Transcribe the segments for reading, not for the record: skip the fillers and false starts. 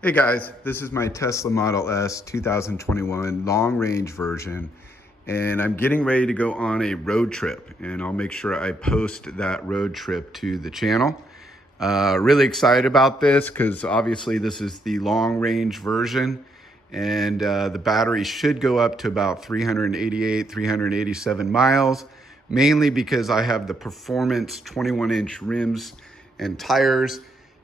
Hey guys, this is my Tesla Model S 2021 long range version, and I'm getting ready to go on a road trip, and I'll make sure I post that road trip to the channel. Really excited about this because obviously this is the long range version, and the battery should go up to about 388, 387 miles, mainly because I have the performance 21-inch rims and tires.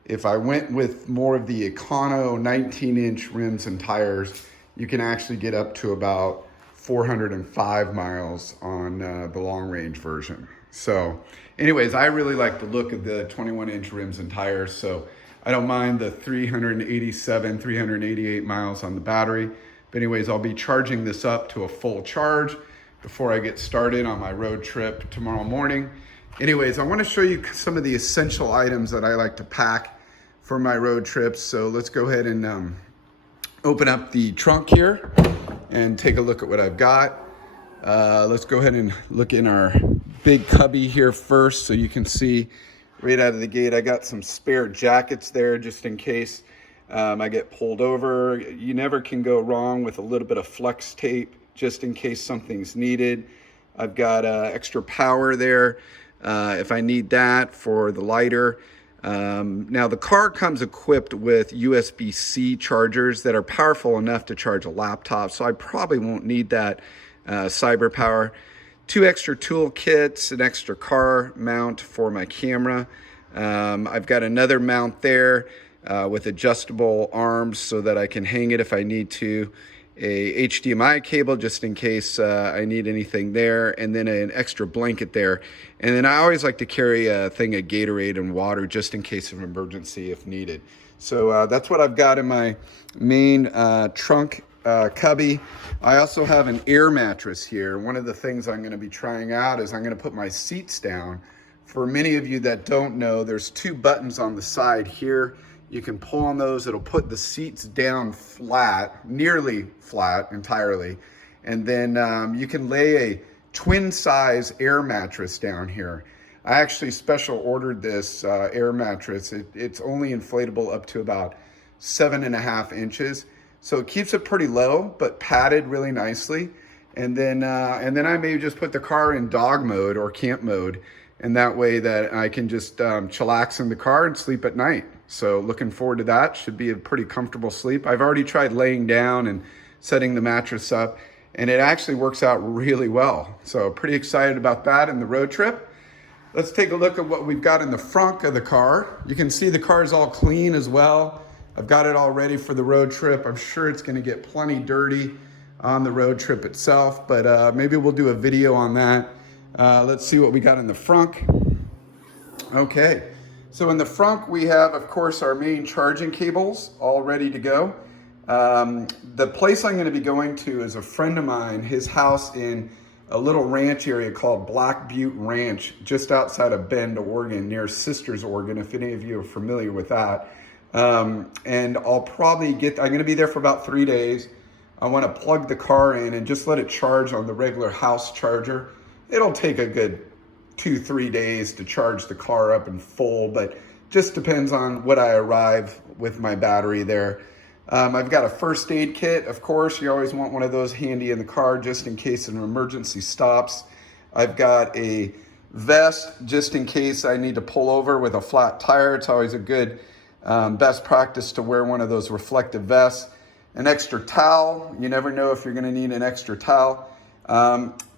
If I went with more of the Econo 19-inch rims and tires, you can actually get up to about 405 miles on the long-range version. So anyways, I really like the look of the 21-inch rims and tires, so I don't mind the 387, 388 miles on the battery. But anyways, I'll be charging this up to a full charge before I get started on my road trip tomorrow morning. Anyways, I want to show you some of the essential items that I like to pack for my road trips. So let's go ahead and open up the trunk here and take a look at what I've got. Let's go ahead and look in our big cubby here first so you can see right out of the gate. I got some spare jackets there just in case I get pulled over. You never can go wrong with a little bit of flex tape just in case something's needed. I've got extra power there if I need that for the lighter. Now the car comes equipped with USB-C chargers that are powerful enough to charge a laptop, so I probably won't need that cyber power. 2 extra tool kits, an extra car mount for my camera. I've got another mount there with adjustable arms so that I can hang it if I need to. A HDMI cable just in case I need anything there, and then an extra blanket there. And then I always like to carry a thing of Gatorade and water just in case of emergency if needed. So that's what I've got in my main trunk cubby. I also have an air mattress here. One of the things I'm going to be trying out is I'm going to put my seats down. For many of you that don't know, there's 2 buttons on the side here. You can pull on those, it'll put the seats down flat, nearly flat entirely. And then you can lay a twin size air mattress down here. I actually special ordered this air mattress. It's only inflatable up to about 7.5 inches. So it keeps it pretty low, but padded really nicely. And then I may just put the car in dog mode or camp mode. And that way that I can just chillax in the car and sleep at night. So looking forward to that. Should be a pretty comfortable sleep. I've already tried laying down and setting the mattress up, and it actually works out really well. So pretty excited about that in the road trip. Let's take a look at what we've got in the front of the car. You can see the car is all clean as well. I've got it all ready for the road trip. I'm sure it's going to get plenty dirty on the road trip itself, but maybe we'll do a video on that. Let's see what we got in the front. Okay, so in the front we have, of course, our main charging cables all ready to go. The place I'm going to be going to is a friend of mine, his house in a little ranch area called Black Butte Ranch, just outside of Bend, Oregon, near Sisters, Oregon, if any of you are familiar with that. And I'll probably I'm going to be there for about 3 days. I want to plug the car in and just let it charge on the regular house charger. It'll take a good 2-3 days to charge the car up in full, but just depends on what I arrive with my battery there. I've got a first aid kit, of course. You always want one of those handy in the car just in case an emergency stops. I've got a vest just in case I need to pull over with a flat tire. It's always a good best practice to wear one of those reflective vests. An extra towel. You never know if you're going to need an extra towel.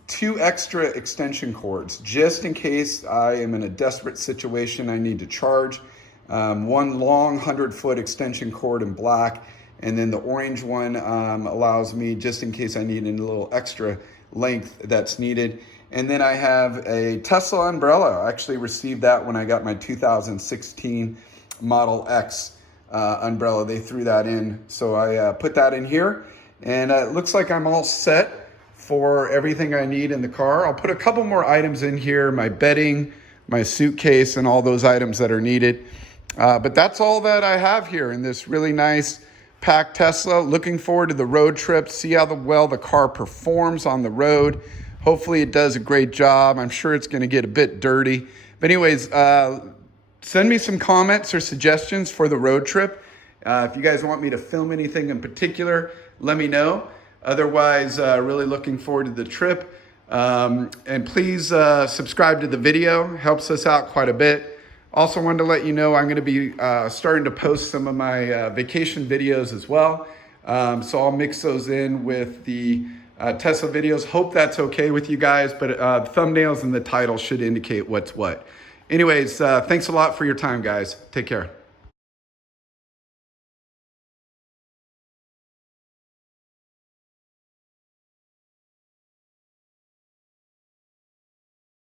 2 extra extension cords, just in case I am in a desperate situation I need to charge. 1 long 100-foot extension cord in black, and then the orange one allows me just in case I need a little extra length that's needed. And then I have a Tesla umbrella. I actually received that when I got my 2016 Model X umbrella. They threw that in, so I put that in here, and it looks like I'm all set for everything I need in the car. I'll put a couple more items in here, my bedding, my suitcase, and all those items that are needed. But that's all that I have here in this really nice packed Tesla. Looking forward to the road trip, see how well the car performs on the road. Hopefully it does a great job. I'm sure it's gonna get a bit dirty. But anyways, send me some comments or suggestions for the road trip. If you guys want me to film anything in particular, let me know. Otherwise, really looking forward to the trip. And please subscribe to the video, helps us out quite a bit. Also wanted to let you know I'm going to be starting to post some of my vacation videos as well. So I'll mix those in with the Tesla videos. Hope that's okay with you guys, but thumbnails and the title should indicate what's what. Anyways, thanks a lot for your time, guys. Take care.